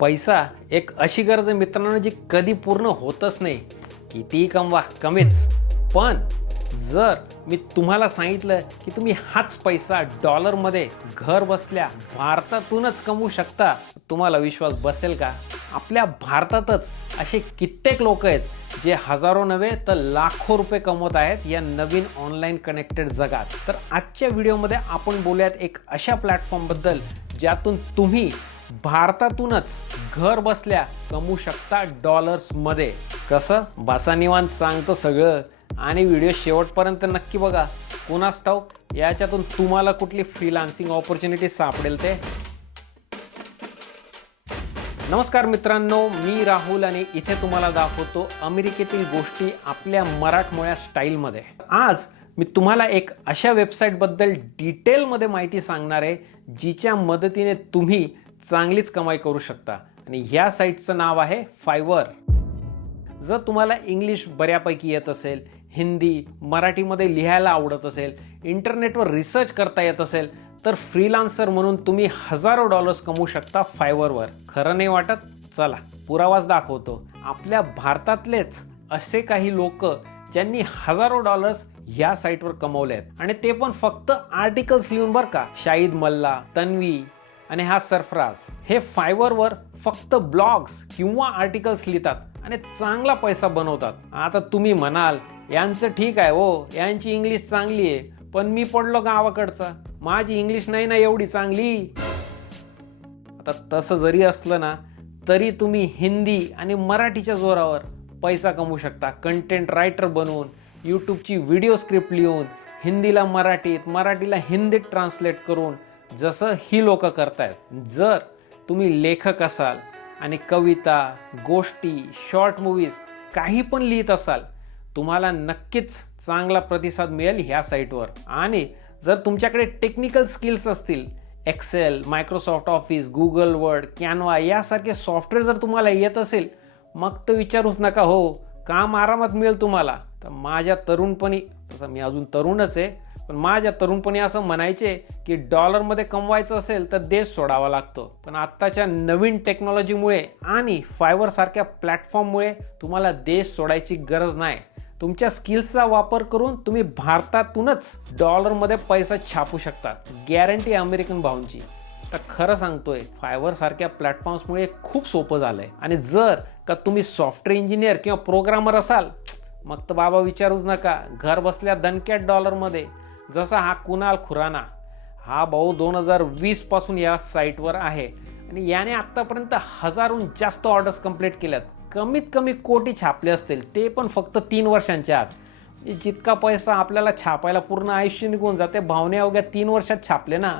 पैसा एक अशी गरज आहे मित्रांनो जी कधी पूर्ण होतच नाही. कितीही कमवा कमीच. पण जर मी तुम्हाला सांगितलं की तुम्ही हाच पैसा डॉलरमध्ये घर बसल्या भारतातूनच कमवू शकता, तुम्हाला विश्वास बसेल का? आपल्या भारतातच असे कित्येक लोक आहेत जे हजारो नव्हे तर लाखो रुपये कमवत आहेत या नवीन ऑनलाईन कनेक्टेड जगात. तर आजच्या व्हिडिओमध्ये आपण बोलूयात एक अशा प्लॅटफॉर्मबद्दल ज्यातून तुम्ही भारतातूनच घर बसल्या कमवू शकता डॉलर्समध्ये. कसं? बसा निवांत सांगतो सगळं आणि व्हिडिओ शेवटपर्यंत नक्की बघा. कुणास ठाऊक याच्यातून तुम्हाला कुठली फ्रीलान्सिंग ऑपॉर्च्युनिटी सापडेल ते. नमस्कार मित्रांनो, मी राहुल आणि इथे तुम्हाला दाखवतो अमेरिकेतील गोष्टी आपल्या मराठमोळ्या स्टाईलमध्ये. आज मी तुम्हाला एक अशा वेबसाईटबद्दल डिटेलमध्ये माहिती सांगणार आहे जिच्या मदतीने तुम्ही चांगलीच कमाई करू शकता आणि ह्या साईटचं नाव आहे फायवर. जर तुम्हाला इंग्लिश बऱ्यापैकी येत असेल, हिंदी मराठीमध्ये लिहायला आवडत असेल, इंटरनेटवर रिसर्च करता येत असेल तर फ्रीलान्सर म्हणून तुम्ही हजारो डॉलर्स कमवू शकता फायवरवर. खरं नाही वाटत? चला पुरावाच दाखवतो. आपल्या भारतातलेच असे काही लोक ज्यांनी हजारो डॉलर्स ह्या साईटवर कमवले आहेत आणि ते पण फक्त आर्टिकल्स लिहून. बरं का, शाहिद मल्ला, तन्वी आणि हा सरफराज हे फायवरवर फक्त ब्लॉग्स किंवा आर्टिकल्स लिहितात आणि चांगला पैसा बनवतात. आता तुम्ही म्हणाल यांचं ठीक आहे हो, यांची इंग्लिश चांगली आहे, पण मी पडलो गावाकडचा, माझी इंग्लिश नाही ना एवढी चांगली. आता तसं जरी असलं ना तरी तुम्ही हिंदी आणि मराठीच्या जोरावर पैसा कमवू शकता. कंटेंट रायटर बनवून, यूट्यूबची व्हिडिओ स्क्रिप्ट लिहून, हिंदीला मराठीत, मराठीला हिंदीत ट्रान्सलेट करून, जसं ही लोक करतायत. जर तुम्ही लेखक असाल आणि कविता, गोष्टी, शॉर्ट मूव्हीज काही पण लिहित असाल, तुम्हाला नक्कीच चांगला प्रतिसाद मिळेल ह्या साईटवर. आणि जर तुमच्याकडे टेक्निकल स्किल्स असतील, Excel, Microsoft Office, Google Word, Canva यासारखे सॉफ्टवेअर जर तुम्हाला येत असेल, मग तर विचारूच नका हो, काम आरामात मिळेल तुम्हाला. तर माझ्या तरुणपणी, तसं मी अजून तरुणच आहे, पण माझ्या तरुणपणी असं म्हणायचे की डॉलरमध्ये कमवायचं असेल तर देश सोडावा लागतो. पण आत्ताच्या नवीन टेक्नॉलॉजीमुळे आणि फायवर सारख्या प्लॅटफॉर्ममुळे तुम्हाला देश सोडायची गरज नाही. तुमच्या स्किल्सचा वापर करून तुम्ही भारतातूनच डॉलरमध्ये पैसा छापू शकता. गॅरंटी अमेरिकन भाऊंची. तर खरं सांगतोय, फायवर सारख्या प्लॅटफॉर्म्समुळे खूप सोपं झालंय. आणि जर का तुम्ही सॉफ्टवेअर इंजिनियर किंवा प्रोग्रामर असाल, मग तर बाबा विचारूच नका, घर बसल्या दणक्यात डॉलरमध्ये. जसा हा कुणाल खुराना, हा भाऊ 2020 पासून या साईटवर आहे आणि याने आत्तापर्यंत हजारहून जास्त ऑर्डर्स कंप्लीट केल्यात. कमीत कमी कोटी छापले असतील, ते पण फक्त 3 वर्षांच्या आत. जितका पैसा आपल्याला छापायला पूर्ण आयुष्य निघून जाते, भावने अवघ्या 3 वर्षात छापले ना.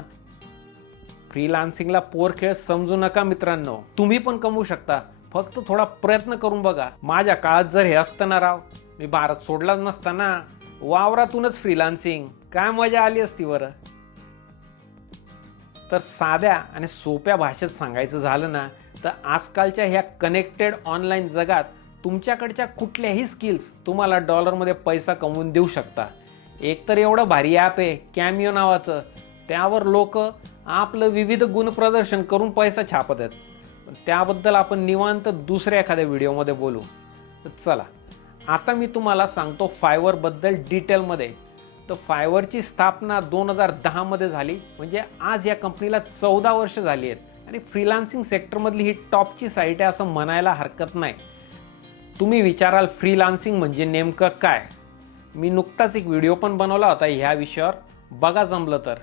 फ्रीलान्सिंगला पोरखेळ समजू नका मित्रांनो, तुम्ही पण कमवू शकता. फक्त थोडा प्रयत्न करून बघा. माझ्या काळात जर हे असतं ना राव, मी भारत सोडलाच नसता ना. वावरातूनच फ्रीलान्सिंग, काय मजा आली असती बरं. तर साध्या आणि सोप्या भाषेत सांगायचं झालं ना तर आजकालच्या ह्या कनेक्टेड ऑनलाईन जगात तुमच्याकडच्या कुठल्याही स्किल्स तुम्हाला डॉलरमध्ये पैसा कमवून देऊ शकता. एक तर एवढं भारी ॲप आहे कॅमिओ नावाचं, त्यावर लोक आपलं विविध गुणप्रदर्शन करून पैसा छापत आहेत. पण त्याबद्दल आपण निवांत दुसऱ्या एखाद्या व्हिडिओमध्ये बोलू. तर चला आता मी तुम्हाला सांगतो फायवरबद्दल डिटेलमध्ये. तर फायवरची स्थापना 2010 मध्ये झाली, म्हणजे आज या कंपनीला 14 वर्ष झाली आहेत आणि फ्रीलान्सिंग सेक्टरमधली ही टॉपची साईट आहे असं म्हणायला हरकत नाही. तुम्ही विचाराल फ्रीलान्सिंग म्हणजे नेमकं काय? मी नुकताच एक व्हिडिओ पण बनवला होता ह्या विषयावर, बघा जमलं तर.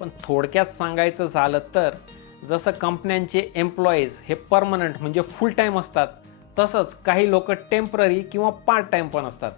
पण थोडक्यात सांगायचं झालं तर जसं कंपन्यांचे एम्प्लॉईज हे परमनंट म्हणजे फुल टाईम असतात, तसंच काही लोक टेम्पररी किंवा पार्ट टाईम पण असतात.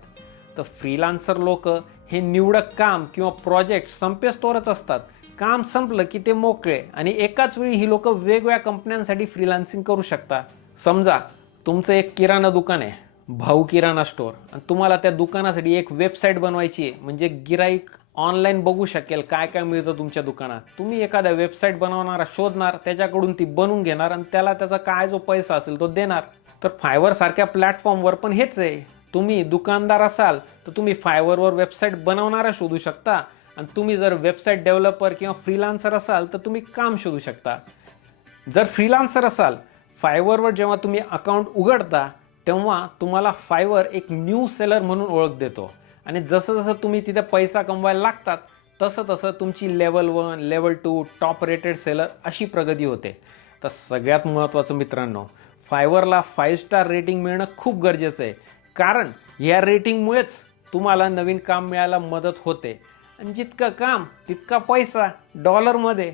तर फ्रीलान्सर लोक हे निवडक काम किंवा प्रोजेक्ट संपेस्तोवरच असतात. काम संपलं की ते मोकळे आणि एकाच वेळी ही लोक वेगवेगळ्या कंपन्यांसाठी फ्रीलान्सिंग करू शकता. समजा तुमचं एक किराणा दुकान आहे, भाऊ किराणा स्टोअर, आणि तुम्हाला त्या दुकानासाठी एक वेबसाईट बनवायची आहे, म्हणजे गिराईक ऑनलाईन बघू शकेल काय काय मिळतं तुमच्या दुकानात. तुम्ही एखाद्या वेबसाईट बनवणारा शोधणार, त्याच्याकडून ती बनवून घेणार आणि त्याला त्याचा काय जो पैसा असेल तो देणार. तर फायवर सारख्या प्लॅटफॉर्मवर पण हेच आहे. तुम्ही दुकानदार असाल तर तुम्ही फायवरवर वेबसाईट बनवणारा शोधू शकता आणि तुम्ही जर वेबसाईट डेव्हलपर किंवा फ्रीलान्सर असाल तर तुम्ही काम शोधू शकता. जर फ्रीलान्सर असाल, फायवरवर जेव्हा तुम्ही अकाउंट उघडता तेव्हा तुम्हाला फायवर एक न्यू सेलर म्हणून ओळख देतो आणि जसं जसं तुम्ही तिथे पैसा कमवायला लागतात तसं तसं तुमची level 1, level 2, top rated seller अशी प्रगती होते. तर सगळ्यात महत्त्वाचं मित्रांनो, फायवरला 5 स्टार रेटिंग मिळणं खूप गरजेचं आहे, कारण या रेटिंगमुळेच तुम्हाला नवीन काम मिळायला मदत होते आणि जितकं काम तितका पैसा डॉलरमध्ये.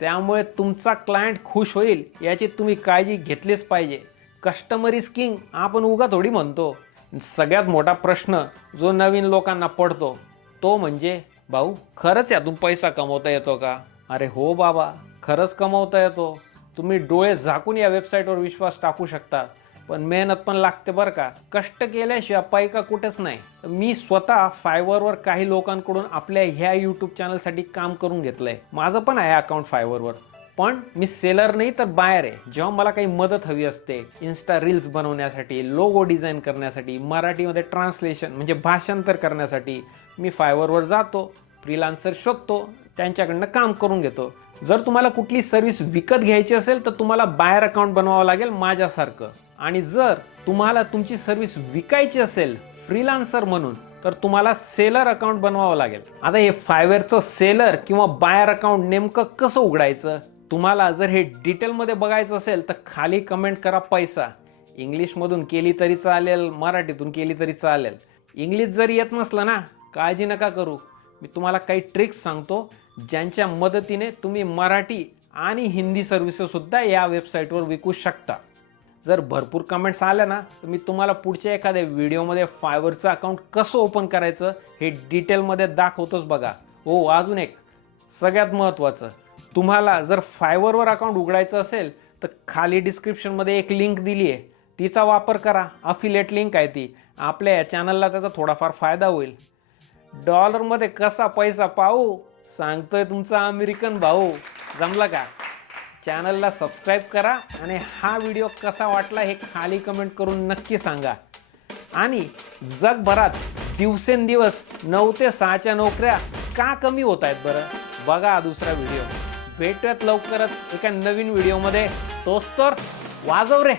त्यामुळे तुमचा क्लायंट खुश होईल याची तुम्ही काळजी घेतलीच पाहिजे. कस्टमर इज किंग आपण उगा थोडी म्हणतो. सगळ्यात मोठा प्रश्न जो नवीन लोकांना पडतो तो म्हणजे, भाऊ खरंच यातून पैसा कमवता येतो का? अरे हो बाबा, खरंच कमवता येतो. तुम्ही डोळे झाकून या वेबसाईटवर विश्वास टाकू शकता, पण मेहनत पण लागते बरं का. कष्ट केल्याशिवाय पैका कुठेच नाही. मी स्वतः फायवरवर काही लोकांकडून आपल्या ह्या यूट्यूब चॅनलसाठी काम करून घेतलंय. माझं पण आहे अकाउंट फायवरवर, पण मी सेलर नाही तर बायर आहे. जेव्हा मला काही मदत हवी असते, इन्स्टा रील्स बनवण्यासाठी, लोगो डिझाईन करण्यासाठी, मराठीमध्ये ट्रान्सलेशन म्हणजे भाषांतर करण्यासाठी मी फायवरवर जातो, फ्रीलान्सर शोधतो, त्यांच्याकडनं काम करून घेतो. जर तुम्हाला कुठली सर्व्हिस विकत घ्यायची असेल तर तुम्हाला बायर अकाउंट बनवावं लागेल माझ्यासारखं. आणि जर तुम्हाला तुमची सर्व्हिस विकायची असेल फ्रीलान्सर म्हणून तर तुम्हाला सेलर अकाउंट बनवावं लागेल. आता हे फायवरचं सेलर किंवा बायर अकाउंट नेमकं कसं उघडायचं, तुम्हाला जर हे डिटेलमध्ये बघायचं असेल तर खाली कमेंट करा पैसा. इंग्लिशमधून केली तरी चालेल, मराठीतून केली तरी चालेल. इंग्लिश जरी येत नसलं ना, काळजी नका करू. मी तुम्हाला काही ट्रिक्स सांगतो ज्यांच्या मदतीने तुम्ही मराठी आणि हिंदी सर्व्हिसेससुद्धा या वेबसाईटवर विकू शकता. जर भरपूर कमेंट्स आल्या ना तर मी तुम्हाला पुढच्या एखाद्या व्हिडिओमध्ये फायवरचं अकाउंट कसं ओपन करायचं हे डिटेलमध्ये दाखवतोच बघा. हो, अजून एक सगळ्यात महत्त्वाचं, तुम्हाला जर फायवरवर अकाउंट उघडायचं असेल तर खाली डिस्क्रिप्शनमध्ये एक लिंक दिली आहे, तिचा वापर करा. अफिलिएट लिंक आहे ती. आपल्या या चॅनलला त्याचा थोडाफार फायदा होईल. डॉलरमध्ये कसा पैसा पाहू सांगतोय तुमचा अमेरिकन भाऊ. जमलं का? चॅनलला सबस्क्राईब करा आणि हा व्हिडिओ कसा वाटला हे खाली कमेंट करून नक्की सांगा. आणि जगभरात दिवसेंदिवस 9 ते 6च्या नोकऱ्या का कमी होत आहेत बरं, बघा दुसरा व्हिडिओ. भेटूयात लवकरच एका नवीन व्हिडिओमध्ये. तोच तर वाजव रे.